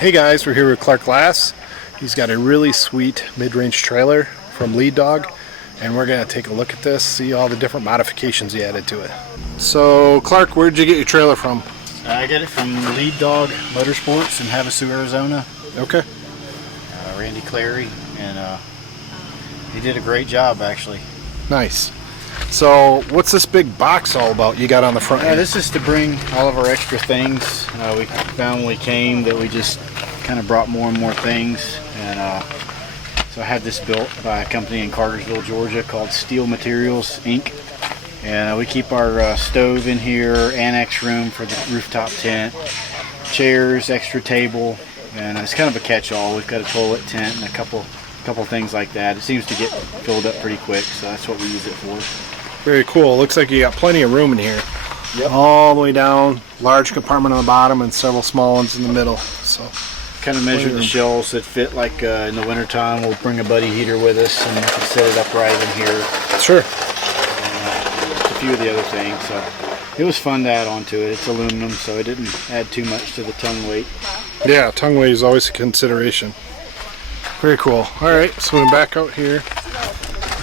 Hey guys, we're here with Clark Glass. He's got a really sweet mid-range trailer from Lead Dog, and we're going to take a look at this, see all the different modifications he added to it. So Clark, where'd you get your trailer from? I get it from Lead Dog Motorsports in Havasu, Arizona. Okay. Randy Clary, and he did a great job actually. Nice. So what's this big box all about you got on the front Yeah, here? this is to bring all of our extra things. We found when we came that we just kind of brought more and more things, and so I had this built by a company in Cartersville, Georgia called Steel Materials Inc. And we keep our stove in here, annex room for the rooftop tent, chairs, extra table, and it's kind of a catch-all. We've got a toilet tent and a couple things like that. It seems to get filled up pretty quick, so that's what we use it for. Very cool. Looks like you got plenty of room in here. Yep. All the way down, large compartment on the bottom and several small ones in the middle. So Kind of measure the shelves that fit, like in the wintertime we'll bring a buddy heater with us and we can set it up right in here. sure. A few of the other things, so it was fun to add on to it. It's aluminum, so it didn't add too much to the tongue weight. Yeah, tongue weight is always a consideration. Very cool. All right, so we're back out here.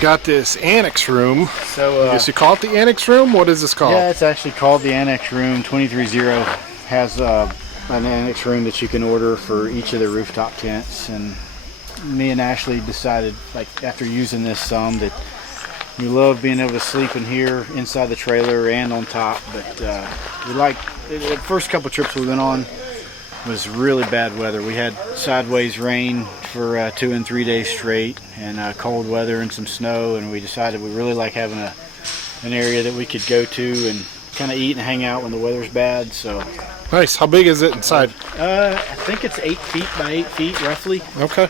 Got this Annex Room. So I guess you call it the Annex Room? What is this called? yeah, it's actually called the Annex Room. 230 has an Annex Room that you can order for each of the rooftop tents. And me and Ashley decided, like after using this some, that we love being able to sleep in here inside the trailer and on top. But we like the first couple trips we went on was really bad weather. We had sideways rain for 2 and 3 days straight, and cold weather and some snow, and we decided we really like having an area that we could go to and kind of eat and hang out when the weather's bad. So Nice. How big is it inside? I think it's 8 feet by 8 feet roughly. Okay.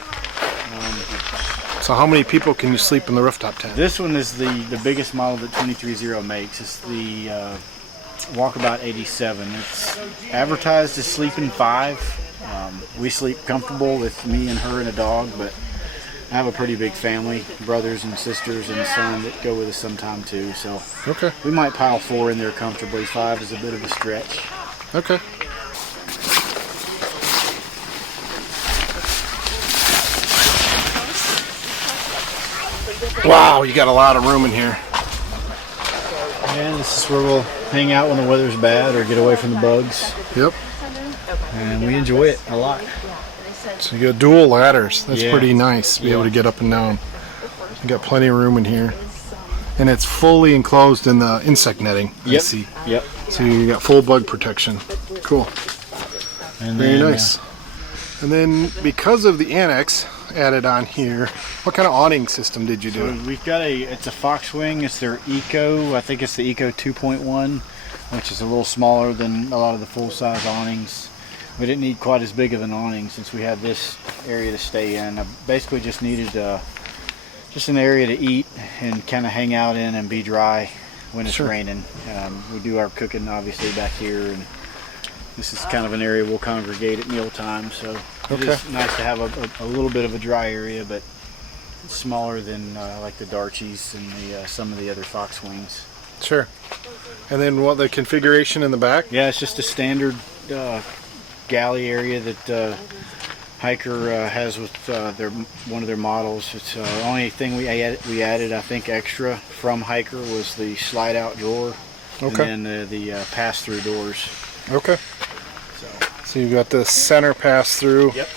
So how many people can you sleep in the rooftop tent? This one is the biggest model that 230 makes. It's the Walkabout 87. It's advertised as sleeping 5. We sleep comfortable with me and her and a dog, but I have a pretty big family, brothers and sisters and a son that go with us sometime too. So Okay. we might pile 4 in there comfortably. 5 is a bit of a stretch. Okay. Wow, you got a lot of room in here. And this is where we'll hang out when the weather's bad or get away from the bugs. Yep. And we enjoy it a lot. So you got dual ladders. That's Yeah. pretty nice to be able to get up and down. You got plenty of room in here. And it's fully enclosed in the insect netting, I Yep. see. Yep. So you got full bug protection. Cool. And Very then, nice. And then because of the annex added on here, what kind of awning system did you So do? we've got it's a Foxwing. It's their Eco. I think it's the Eco 2.1, which is a little smaller than a lot of the full-size awnings. We didn't need quite as big of an awning since we had this area to stay in. I basically just needed just an area to eat and kind of hang out in and be dry when it's Sure. raining. We do our cooking obviously back here, and this is kind of an area we'll congregate at mealtime. So it is nice to have a little bit of a dry area, but it's smaller than like the Darchies and some of the other Foxwings. Sure. And then what the configuration in the back? Yeah, it's just a standard galley area that Hiker has with one of their models. It's the only thing we added, I think, extra from Hiker was the slide-out drawer, Okay. and then the pass-through doors. Okay. So, So you got the center pass through. yep.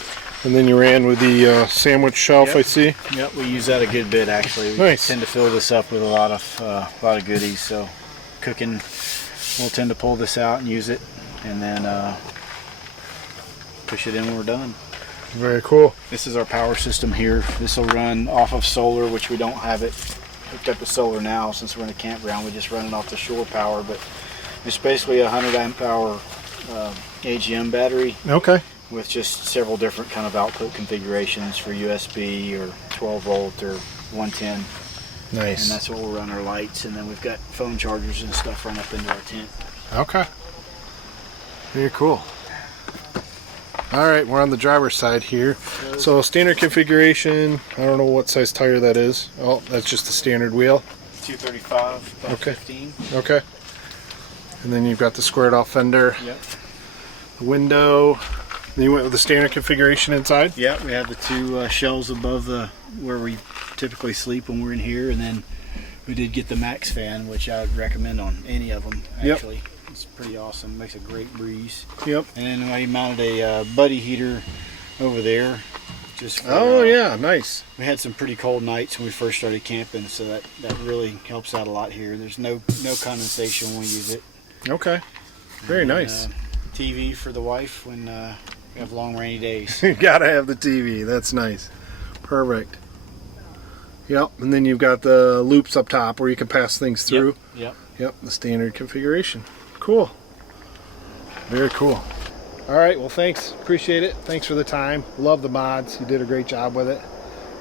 And then you ran with the sandwich shelf, Yep. I see. Yep, we use that a good bit actually. We Nice. tend to fill this up with a lot of goodies. So cooking, we'll tend to pull this out and use it, and then push it in when we're done. Very cool. This is our power system here. This will run off of solar, which we don't have it hooked up to solar now since we're in a campground. We just run it off the shore power, but it's basically a 100 amp hour AGM battery Okay. with just several different kind of output configurations for USB or 12 volt or 110. And Nice. that's what we'll run our lights, and then we've got phone chargers and stuff run up into our tent. Okay. Very cool. All right, we're on the driver's side here. So standard configuration, I don't know what size tire that is. Oh, that's just a standard wheel. 235 by Okay. 15. Okay. And then you've got the squared off fender, Yep. the window, Then you went with the standard configuration inside? Yeah, we have the two shelves above where we typically sleep when we're in here, and then we did get the max fan, which I would recommend on any of them, actually. Yep. It's pretty awesome. Makes a great breeze. Yep. And then I mounted a buddy heater over there. Just for, oh yeah, nice. We had some pretty cold nights when we first started camping, so that really helps out a lot here. There's no condensation when we use it. Okay. Very nice. TV for the wife when we have long rainy days. You gotta have the TV. That's nice. Perfect. Yep. And then you've got the loops up top where you can pass things through. Yep. Yep. The standard configuration. Cool. Very cool. All right, well, thanks. Appreciate it. Thanks for the time. Love the mods. You did a great job with it.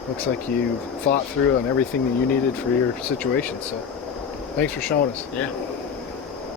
Looks like you thought through on everything that you needed for your situation. So thanks for showing us. Yeah.